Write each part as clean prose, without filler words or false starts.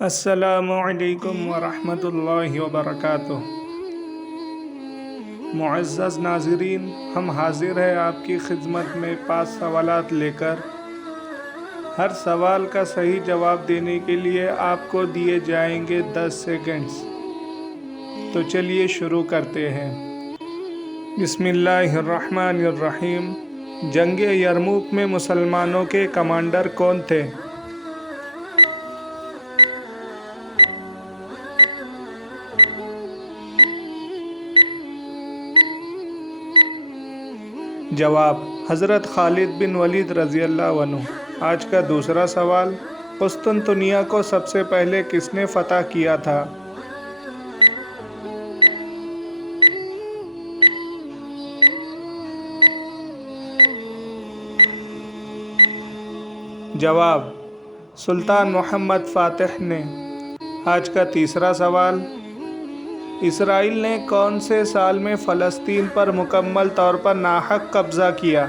السلام علیکم ورحمۃ اللہ وبرکاتہ۔ معزز ناظرین، ہم حاضر ہیں آپ کی خدمت میں 5 سوالات لے کر۔ ہر سوال کا صحیح جواب دینے کے لیے آپ کو دیے جائیں گے 10 سیکنڈز۔ تو چلیے شروع کرتے ہیں۔ بسم اللہ الرحمن الرحیم۔ جنگ یرموک میں مسلمانوں کے کمانڈر کون تھے؟ جواب: حضرت خالد بن ولید رضی اللہ عنہ۔ آج کا دوسرا سوال: قسطنطنیہ کو سب سے پہلے کس نے فتح کیا تھا؟ جواب: سلطان محمد فاتح نے۔ آج کا تیسرا سوال: اسرائیل نے کون سے سال میں فلسطین پر مکمل طور پر ناحق قبضہ کیا؟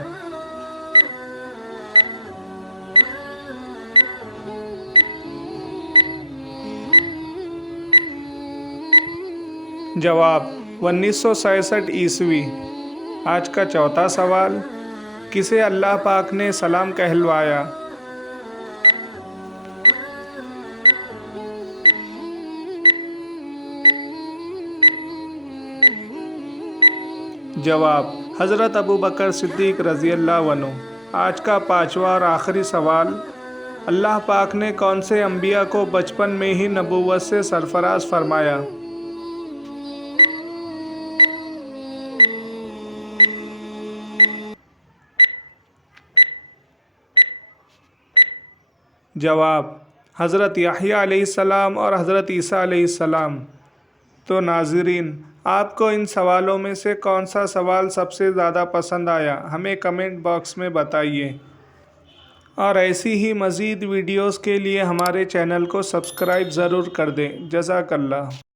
جواب: 1966 عیسوی۔ آج کا چوتھا سوال: کسے اللہ پاک نے سلام کہلوایا؟ جواب: حضرت ابوبکر صدیق رضی اللہ عنہ۔ آج کا پانچواں اور آخری سوال: اللہ پاک نے کون سے انبیاء کو بچپن میں ہی نبوت سے سرفراز فرمایا؟ جواب: حضرت یحییٰ علیہ السلام اور حضرت عیسیٰ علیہ السلام۔ تو ناظرین، آپ کو ان سوالوں میں سے کون سا سوال سب سے زیادہ پسند آیا؟ ہمیں کمنٹ باکس میں بتائیے۔ اور ایسی ہی مزید ویڈیوز کے لیے ہمارے چینل کو سبسکرائب ضرور کر دیں۔ جزاک اللہ۔